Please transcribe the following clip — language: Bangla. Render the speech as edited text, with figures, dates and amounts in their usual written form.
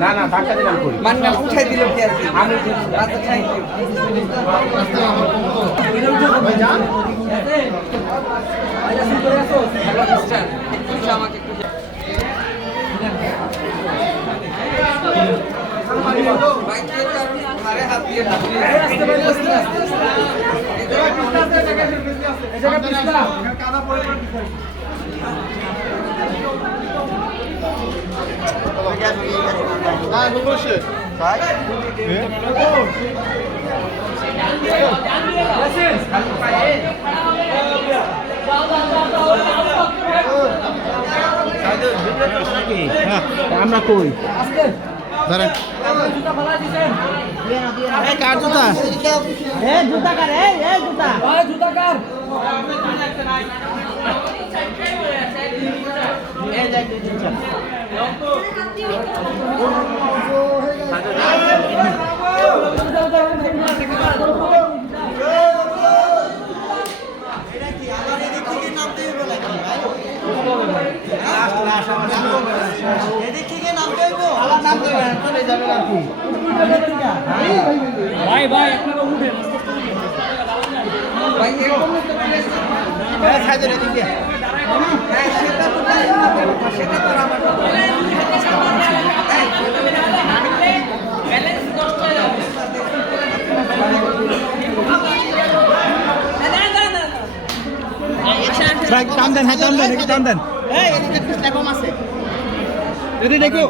না না ধাক্কা দিলাম কই মান্না উঠাই দিল কি আর কি আমি রাতে খাই আমাকে একটু ঘরে হাত দিয়ে আমরা কই কার জুতা জুতা কার জুতা জুতা কার ভাই ভাই আপনারা উঠেন ভাই এরকম তো সাইডে দিকে হ্যাঁ সেটা তো সেটা তো আমার ব্যালেন্স নষ্ট হয়ে যাবে টান দেন হ্যাঁ টান দেন একটু টান দেন এই এদিকে কম আছে এদিকে দেখো